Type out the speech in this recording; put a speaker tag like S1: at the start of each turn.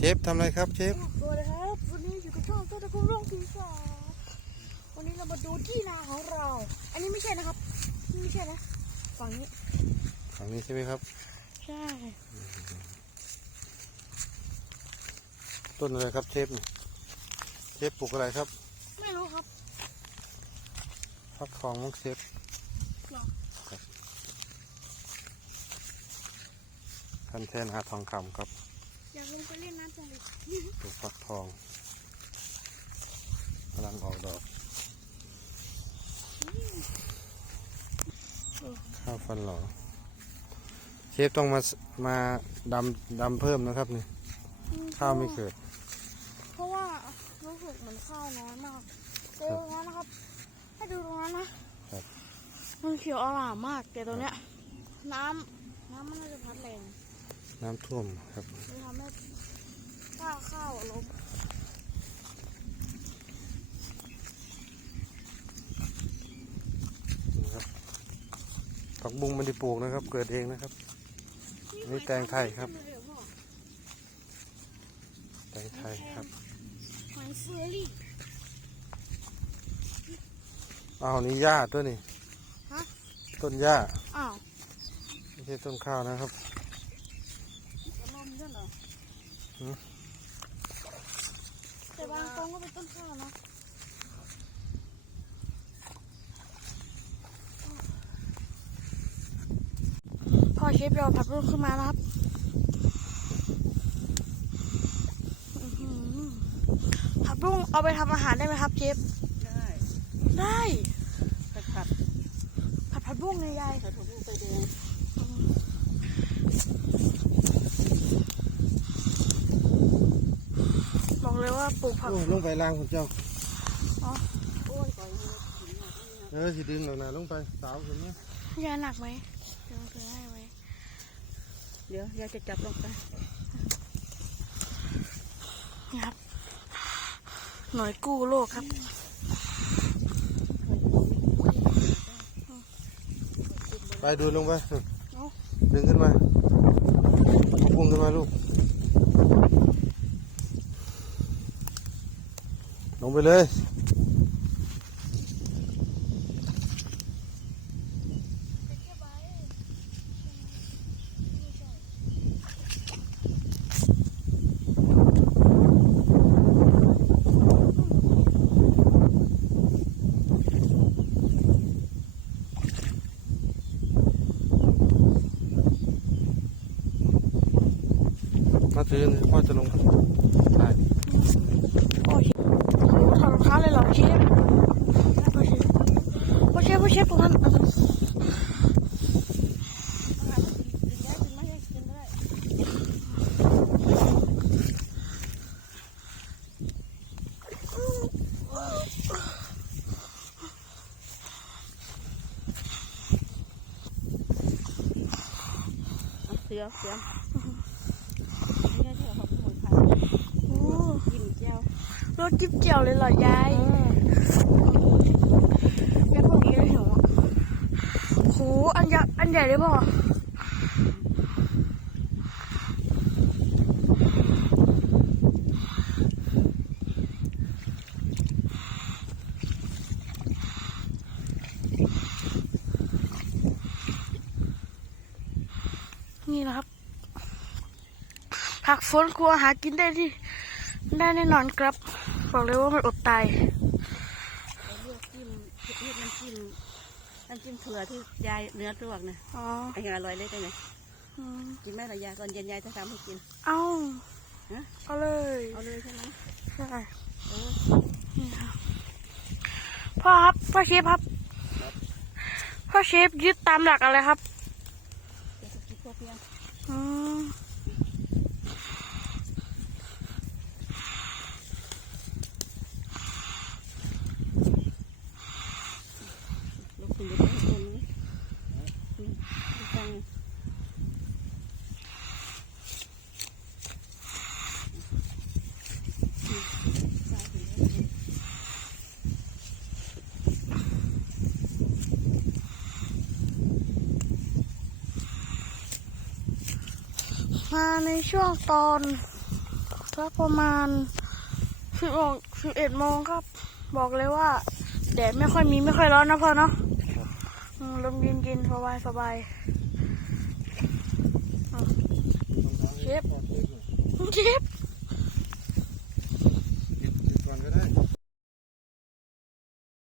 S1: เชฟทำอะไรครับเชฟ
S2: สวัสดีครับวันนี้อยู่กับช่องเจ้าตะคุ่มร่องสีฟ้าวันนี้เรามาดูที่นาของเรา อันนี้ไม่ใช่นะครับนี่ไม่ใช่นะฝั่งนี้
S1: ฝั่งนี้ใช่ไหมครับ
S2: ใช่
S1: ต้นอะไรครับเชฟเชฟปลูกอะไรครับ
S2: ไม่รู้ครับ
S1: ฟักทองมังเชฟ
S2: หรอ
S1: ครับคันแทนาทองคำครับ
S2: อยากลงไปเล่นน้ำจังเลย
S1: ปลูกฟักทองกำลังออกดอก ข้าวฟันหล่อเชฟต้องมาสมาดำดำเพิ่มนะครับนี่ข้าวไม่เกิด
S2: เพราะว่ารู้สึกเหมือนข้าวน้อยมากเจอตรงนั้นนะครับ ให้ดูตรงนั้นนะครับมันเขียวอร่ามมากแต่ตรงเนี้ย น้ำน้ำมันน่าจะพัดแรง
S1: น้ำท่วมครับ
S2: เลยทำให้ข้าวข้าวล้ม
S1: นี่ครับผักบุ้งไม่ได้ปลูกนะครับ เกิดเองนะครับ นี่แตงไทยครับ แตงไทยครับ
S2: หอยเฟอรี่
S1: อ้าวนี่หญ้าตัวนี้
S2: ฮะ
S1: ต้นหญ้า
S2: อ้าว
S1: ไม่ใช่ต้นข้าวนะครับ
S2: จะลมด้วยเหรอ
S1: หือ
S2: แต่บางตรงก็เป็นต้นข้าวนะพอเชฟเราผัดรุ่นขึ้นมานะครับอื้อหือผัดบุ้งเอาไปทำอาหารได้ไหมครับเชฟ
S3: ได้
S2: ได้
S3: ผัดผัด
S2: ผัดผัดบุ้งเนี่ยยาย
S3: ผัดผักบุ้งไฟแดง
S2: บอกเลยว่า ปลูกผัก
S1: โอ้ลงไปล่างคุณเจ้า
S3: โอ้ยก่อยมือถึงหนักนี่นะ
S1: เออสิดึงหน่อยนะลงไปสาวเห็นไหม
S2: ยายหนักไหมเดี๋ยวถือให้ไหม
S3: เดี๋ยวยายจะจับลงไป
S2: นี่ครับ หน่วยกู้โลกครับ
S1: ไปดูลงไป
S2: เอา
S1: ดึงขึ้นมาพุ่งขึ้นมาลูก งไปเลยมาถือพ่อจะลงได้
S2: อ้ถอดรองเท้าเลยเถจิ๊บเจียวเลยเหรอยายแม่พวกนี้เลยเหรอโหอันใหญ่อันใหญ่เลยพ่อนี่นะครับ ผักสวนครัวหากินได้ที่ ได้แน่นอนครับ บอกเลยว่ามันอดตาย
S3: เราเลือกจิ้มเลือกน้ำจิ้มน้ำจิ้มเผื่อที่ยายเนื้อลวกนะ
S2: อ๋อ
S3: ไอ้ยังอร่อยเลยได้ไหม
S2: อืม
S3: กินไหมล่ะยายตอนเย็นยายจะทำให้กิน
S2: เอา
S3: ฮะ
S2: เอาเลย
S3: เอาเลยใช่ไหม
S2: ใช่
S3: เออ
S2: นี่ครับพ่อครับ พ่อเชฟครับ พ่อเชฟยึดตามหลักอะไรครับ
S3: เดี๋ยวจะกินพวกเนี้ย
S2: อืม
S3: ลูกคุณจะได้คนนี้อืมฟัง
S2: มาในช่วงตอนก็ประมาณสิบโมงสิบเอ็ดโมงครับ บอกเลยว่าแดดไม่ค่อยมีไม่ค่อยร้อนนะพ่อเนาะอืมลมเย็นเย็นๆสบายสบายอะเชฟเชฟ